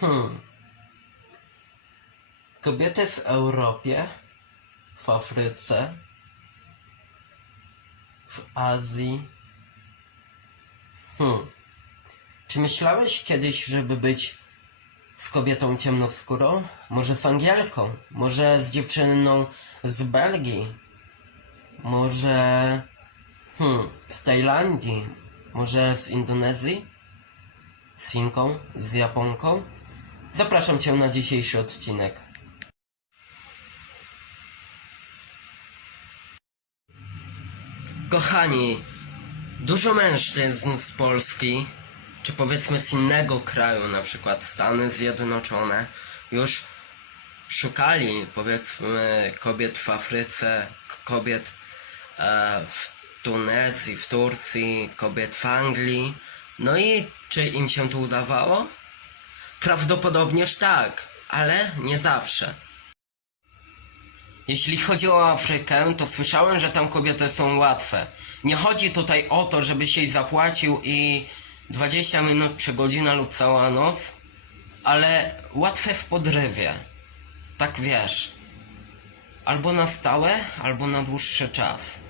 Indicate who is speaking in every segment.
Speaker 1: Hmm. Kobiety w Europie, w Afryce, w Azji. Hmm. Czy myślałeś kiedyś, żeby być z kobietą ciemnoskórą? Może z Angielką? Może z dziewczyną z Belgii? Może hmm, z Tajlandii? Może z Indonezji? Z Chinką? Z Japonką? Zapraszam Cię na dzisiejszy odcinek. Kochani, dużo mężczyzn z Polski, czy powiedzmy z innego kraju, na przykład Stany Zjednoczone, już szukali powiedzmy kobiet w Afryce, kobiet e, w Tunezji, w Turcji, kobiet w Anglii. No i czy im się to udawało? Prawdopodobnież tak, ale nie zawsze. Jeśli chodzi o Afrykę, to słyszałem, że tam kobiety są łatwe. Nie chodzi tutaj o to, żebyś jej zapłacił i 20 minut czy godzina lub cała noc, ale łatwe w podrywie. Tak wiesz. Albo na stałe, albo na dłuższy czas.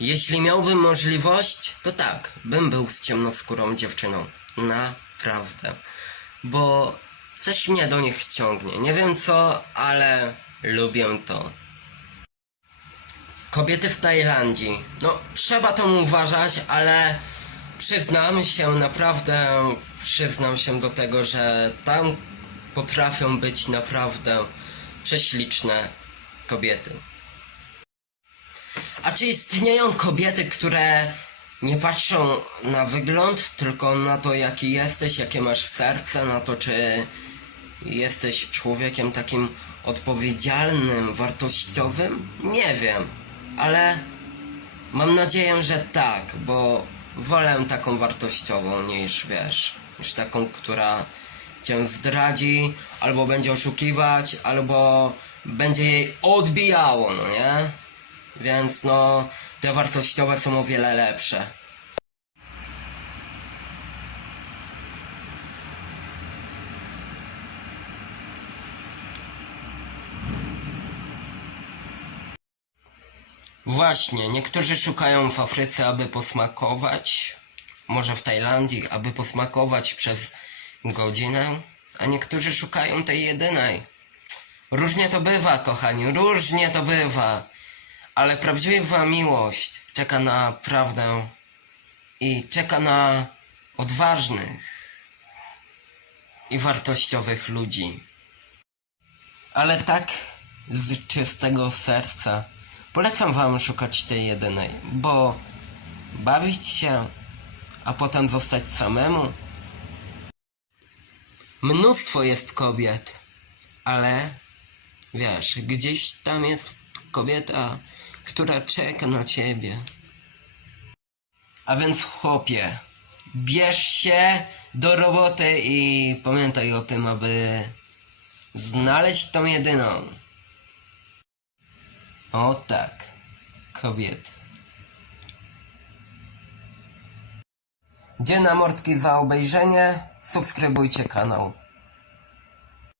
Speaker 1: Jeśli miałbym możliwość, to tak, bym był z ciemnoskórą dziewczyną. Naprawdę. Bo coś mnie do nich ciągnie. Nie wiem co, ale lubię to. Kobiety w Tajlandii. No, trzeba to uważać, ale przyznam się, naprawdę przyznam się do tego, że tam potrafią być naprawdę prześliczne kobiety. A czy istnieją kobiety, które nie patrzą na wygląd, tylko na to, jaki jesteś, jakie masz serce, na to, czy jesteś człowiekiem takim odpowiedzialnym, wartościowym? Nie wiem, ale mam nadzieję, że tak, bo wolę taką wartościową niż wiesz, niż taką, która cię zdradzi, albo będzie oszukiwać, albo będzie jej odbijało, no nie? Więc no, te wartościowe są o wiele lepsze. Właśnie, niektórzy szukają w Afryce, aby posmakować, może w Tajlandii, aby posmakować przez godzinę, a niektórzy szukają tej jedynej. Różnie to bywa, kochani, różnie to bywa. Ale prawdziwa miłość czeka na prawdę i czeka na odważnych i wartościowych ludzi. Ale tak z czystego serca polecam wam szukać tej jedynej, bo bawić się, a potem zostać samemu. Mnóstwo jest kobiet, ale wiesz, gdzieś tam jest kobieta, która czeka na ciebie. A więc chłopie, bierz się do roboty i pamiętaj o tym, aby znaleźć tą jedyną. O tak, kobiety. Dzień na mordki za obejrzenie. Subskrybujcie kanał.